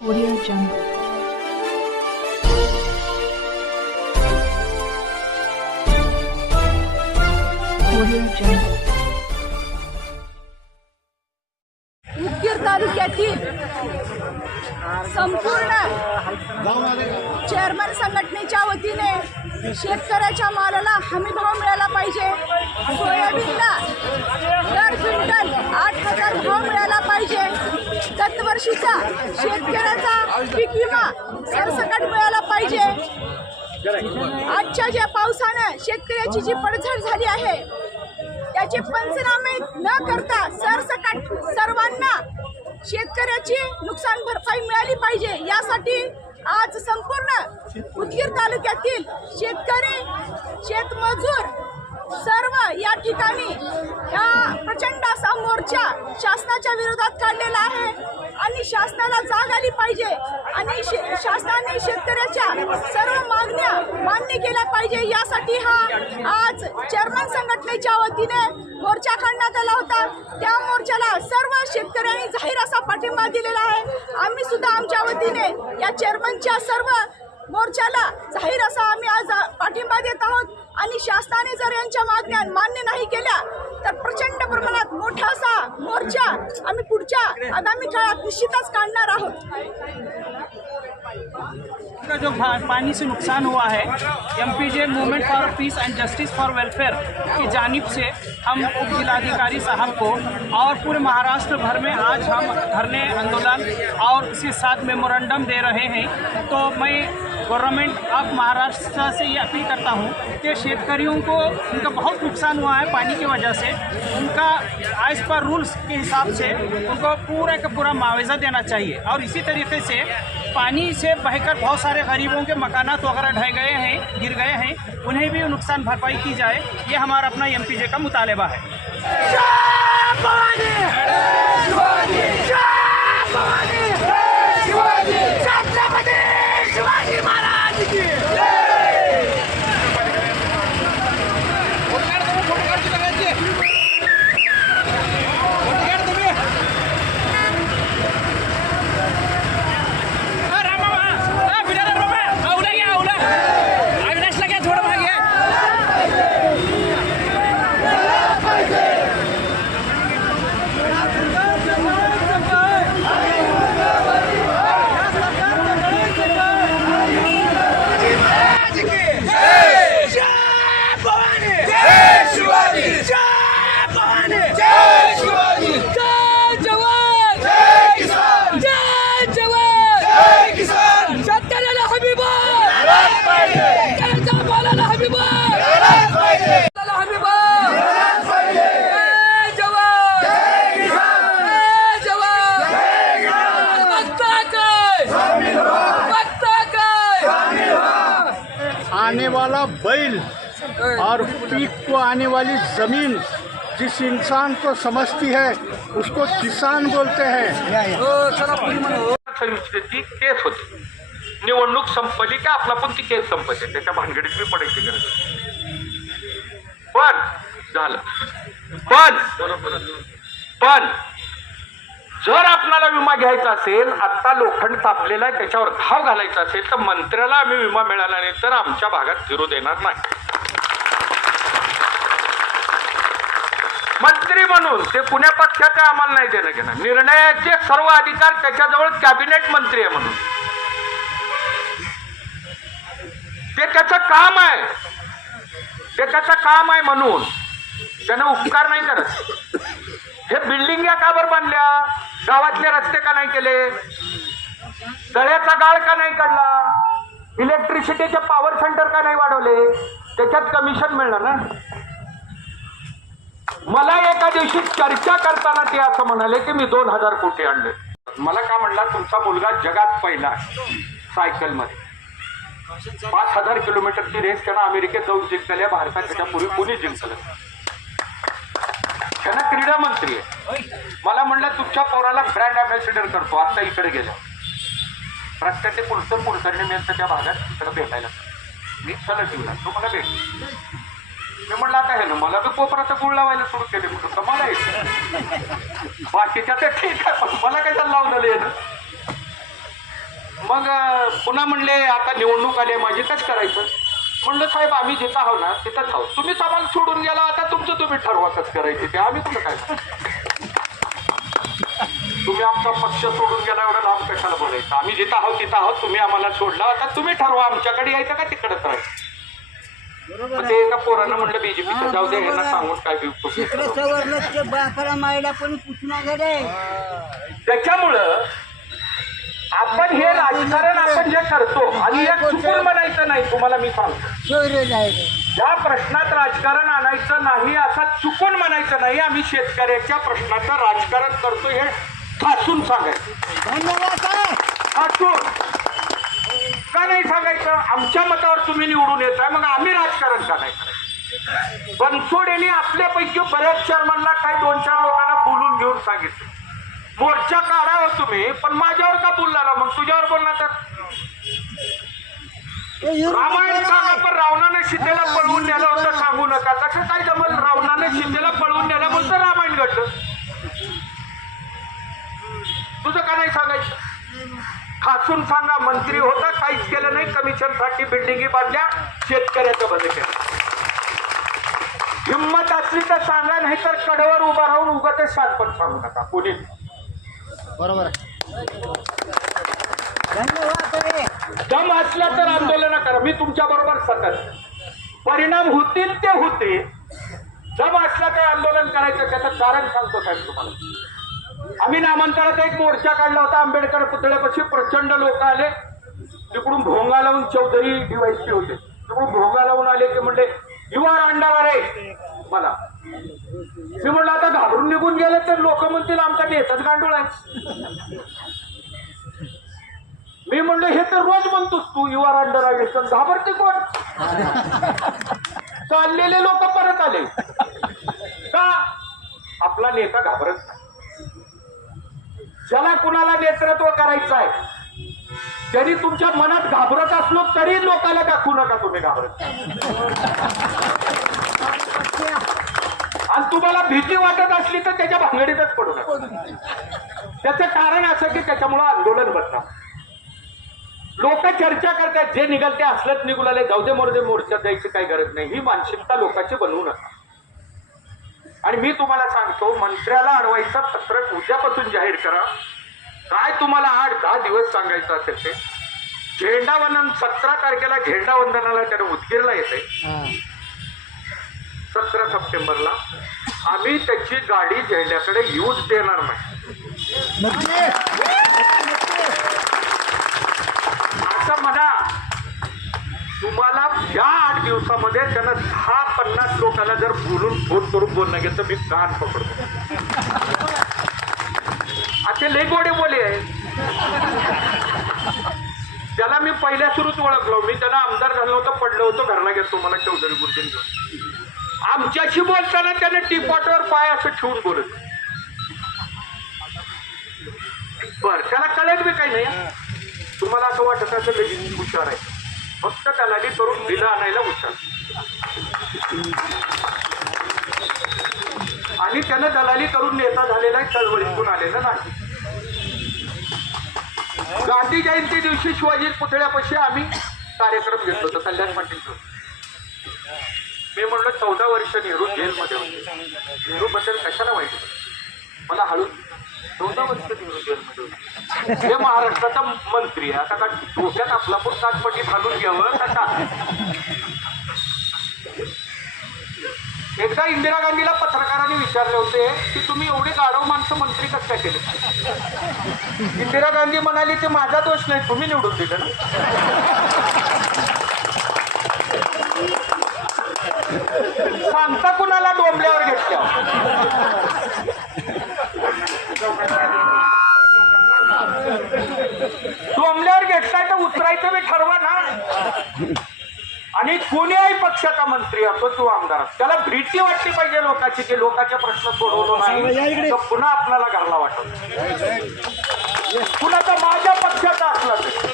Audio Jungle. Audio Jungle. Udgir तालुक्यातील संपूर्ण chairman संघटनेच्या वतीने शेतकऱ्याच्या मालाला हमीभाव मिळाला पाहिजे. सोयाबीनला दर क्विंटल 8,000 भाव मिळाला पाहिजे. गतवर्षीचा शेतकऱ्याचा पीक विमा सरसकट मिळाला पाहिजे. आजच्या ज्या पावसानं शेतकऱ्याची जी पडझड झाली आहे त्याचे पंचनामे न करता सरसकट सर्वांना शेतकऱ्याची नुकसान भरपाई मिळाली पाहिजे. यासाठी आज संपूर्ण उदगीर तालुक्यातील शेतकरी शेतमजूर सर्व या ठिकाणी या प्रचंड असा मोर्चा शासनाच्या विरोधात काढलेला आहे आणि शासनाला जाग आली पाहिजे आणि शासनाने शेतकऱ्याच्या सर्व मागण्या मान्य केल्या पाहिजे. यासाठी हा आज चेअरमन संघटनेच्या वतीने मोर्चा काढण्यात आला होता. त्या मोर्चाला सर्व शेतकऱ्यांनी जाहीर असा पाठिंबा दिलेला आहे. आम्ही सुद्धा आमच्या वतीने या चेअरमनच्या सर्व मोर्चाला जाहीर असा आम्ही आज पाठिंबा देत आहोत आणि शासनाने जर यांच्या मागण्या मान्य नाही केल्या तर प्रचंड प्रमाणात मोठा असा मोर्चा आम्ही पुढच्या आगामी काळात निश्चितच काढणार आहोत. का जो पानी से नुकसान हुआ है, MPJ movement for piece end justice for welfare की जानिब से हम उप जिलाधिकारी साहब को और पूरे महाराष्ट्र भर में आज हम धरने आंदोलन और उसके साथ मेमोरेंडम दे रहे हैं. तो मैं गवर्नमेंट ऑफ महाराष्ट्र से ये अपील करता हूँ कि शेतकरियों को उनका बहुत नुकसान हुआ है पानी की वजह से, उनका एज पर रूल्स के हिसाब से उनको पूरा का पूरा मुआवजा देना चाहिए. और इसी तरीके से पानी से बहकर बहुत सारे गरीबों के मकानात वगैरह ढह गए हैं, गिर गए हैं, उन्हें भी नुकसान भरपाई की जाए. ये हमारा अपना MPJ का मुतालबा है. आने वाला बैल और पीक को आने वाली जमीन जिस इंसान को समझती है उसको किसान बोलते हैं. ती केस होती, निवडणूक संपली का आपला पण ती केस संपते, त्याच्या भानगडीत मी पडायची गरज पण झालं. पण जर आपल्याला विमा घ्यायचा असेल, आता लोखंड तापलेला आहे त्याच्यावर घाव घालायचा असेल तर मंत्र्याला आम्ही विमा मिळाला नाही तर आमच्या भागात झिरो देणार नाही. मंत्री म्हणून ते कुण्या पक्षाचे आम्हाला नाही देणं घेणं, निर्णयाचे सर्व अधिकार त्याच्याजवळ कॅबिनेट मंत्री आहे म्हणून ते त्याचं काम आहे, म्हणून त्याने उपकार नाही करत. हे बिल्डिंग या का बरं बांधल्या, गावातले रस्ते का नाही केले, तळ्याचा गाळ का नाही काढला, इलेक्ट्रिसिटीचे पॉवर सेंटर का नाही वाढवले, त्याच्यात कमिशन मिळणार ना. मला एका दिवशी चर्चा करताना ते असं म्हणाले की मी 2,000 कोटी आणले. मला का म्हणला, तुमचा मुलगा जगात पहिला सायकल मध्ये 5,000 किलोमीटरची रेस त्यानं अमेरिकेत जाऊन जिंकल्या, भारतात त्याच्यापूर्वी कोणी जिंकलं, त्यांना क्रीडा मंत्री आहे. मला म्हणलं तुमच्या पोराला ब्रँड अँबॅसिडर करतो. आता इकडे गेलो रस्त्याचे कुलकर्णी मी त्या भागात तिकडे भेटायला मी चला जीवला तो मला भेट. मी म्हणलं आता हे ना मला बी कोपराचा गुळ लावायला सुरू केले म्हणून तर मला येत बाकीच्या ते ठीक आहे पण मला काय लावलेलं आहे ना. मग पुन्हा म्हणले आता निवडणूक आली आहे माझी, कसं करायचं? म्हणलं साहेब आम्ही जिथं आहो ना तिथंच आहोत, तुम्हीच आम्हाला सोडून गेला, आता तुमचं तुम्ही ठरवा कसं करायचे ते, आम्ही कुठं काय. तुम्ही आमचा पक्ष सोडून गेला एवढं लांब कशाला बोलायचं? आम्ही जिथं आहोत तिथं आहोत, तुम्ही आम्हाला सोडला, आता तुम्ही ठरवा आमच्याकडे यायचं का तिकडंच राहायचं. मग ते एका पोरानं म्हणलं बीजेपीचं जाऊ दे, यांना सांगून काय बापाला मायला पण पुसणार रे. त्याच्यामुळं आपण हे राजकारण आपण जे करतो आणि एक चुकून म्हणायचं नाही. तुम्हाला मी सांगतो, ज्या प्रश्नात राजकारण आणायचं नाही असा चुकून म्हणायचं नाही. आम्ही शेतकऱ्याच्या प्रश्नाचं राजकारण करतो हे ठासून सांगायचं. ठासून का नाही सांगायचं? आमच्या मतावर तुम्ही निवडून येताय, मग आम्ही राजकारण का नाही करायचं? बनसोड यांनी आपल्यापैकी बऱ्याच चेअरमनला काही 2-4 लोकांना बोलून घेऊन सांगितलं मोर्चा काढावं तुम्ही, पण माझ्यावर का बोलला? मग तुझ्यावर बोलला तर रामायण सांगा, पण रावणाने सीतेला पळवून नेलं होतं सांगू नका. कसं काय जमल? रावणाने सीतेला पळवून नेलं बोलतं रामायण घडलं, तुझं का नाही सांगायचं? खासून सांगा. मंत्री होता, काहीच केलं नाही, कमिशनसाठी बिल्डिंगी बांधल्या, शेतकऱ्याचं बंद केलं. हिंमत असली तर सांगा, नाही तर कडेवर उभा राहून उगाच शानपण सांगू नका कोणी. बरोबर. दम असला तर आंदोलन करा. मी तुमच्या बरोबर सतत. परिणाम होतील ते होते. दम असला तर आंदोलन करायचं. त्याचं कारण सांगतो साहेब तुम्हाला. आम्ही नामांतरात एक मोर्चा काढला होता आंबेडकर पुतळ्यापाशी. प्रचंड लोक आले. तिकडून भोंगा लावून चौधरी डीवायसपी होते, तिकडून भोंगा लावून आले की म्हणले यू आर अंडर अरेस्ट. मला मी म्हणलं आता घाबरून निघून गेले तर लोक म्हणतील आमचा नेताच गांडूळ आहे. मी म्हणलं हे तर रोज म्हणतोस तू यू आर अंडर अरेस्ट, घाबरते कोण? चाललेले लोक परत आले का? आपला नेता घाबरत नाही. ज्याला कुणाला नेतृत्व करायचं आहे जरी तुमच्या मनात घाबरत असलो तरी लोकांना दाखवू नका तुम्ही घाबरत. आणि तुम्हाला भीती वाटत असली तर त्याच्या भांगडीतच पडू नका. त्याचं कारण असं की त्याच्यामुळं आंदोलन बसणार. लोक चर्चा करतात, जे निघाल ते असलंच निघून आले, जाऊ दे मोरदे, मोर्चात जायची काही गरज नाही. ही मानसिकता लोकांची बनवू नका. आणि मी तुम्हाला सांगतो, मंत्र्याला अडवायचं पत्रक उद्यापासून जाहीर करा. काय तुम्हाला 8-10 दिवस सांगायचं असेल ते. झेंडावंदन 17 तारखेला झेंडावंदनाला त्याने उदगीरला येते. 17 सप्टेंबरला आम्ही त्याची गाडी झेंड्याकडे येऊच देणार नाही असं म्हणा. तुम्हाला या 8 दिवसामध्ये त्यानं 10-50 लोकांना जर बोलून फोन करून बोलणं घेतलं तर मी कान पकडतो. असे लय गोडे बोले आहे. त्याला मी पहिल्या सुरूच ओळखलो. मी त्याला आमदार झालं होतं, पडलं होतं, घरला घेतो मला चौधरी गुरुजींनी घेऊन. आमच्याशी बोलताना त्याने टीपॉटवर पाय असं ठेवून बोलत. बर त्याला कळत बी काही नाही. तुम्हाला असं वाटत असं लगेच हुशार आहे, फक्त त्याला करून बिलं आणायला हुशार. आणि त्यानं दलाली करून नेता झालेला आहे, चळवळीतून आलेला नाही. गांधी जयंती दिवशी शिवाजी पुतळ्यापाशी आम्ही कार्यक्रम घेतलो होतो कल्याण पाटील. मी म्हणलं 14 वर्ष नेहरू जेलमध्ये होते. नेहरू बद्दल कशाला वाईट? मला हळू 14 वर्ष नेहरू जेलमध्ये होते. हे महाराष्ट्राचा मंत्री आता का डोक्यात आपला पण कानपट्टी घालून घ्यावं का? एकदा इंदिरा गांधीला पत्रकारांनी विचारले होते की तुम्ही एवढे गाढव माणसं मंत्री कसं काय केले? इंदिरा गांधी म्हणाली ते माझा दोष नाही, तुम्ही निवडून दिलं ना. सांगता कुणाला डोंबल्यावर घेतल्या? डोंबल्यावर घेतलाय तर उतरायचं मी ठरवा ना. आणि कोणीही पक्षाचा मंत्री असो किंवा आमदार असो त्याला भीती वाटली पाहिजे लोकांची की लोकांचे प्रश्न सोडवलो नाही तर पुन्हा आपल्याला घरला वाटत. कुणाचा माझ्या पक्षाचा असला तरी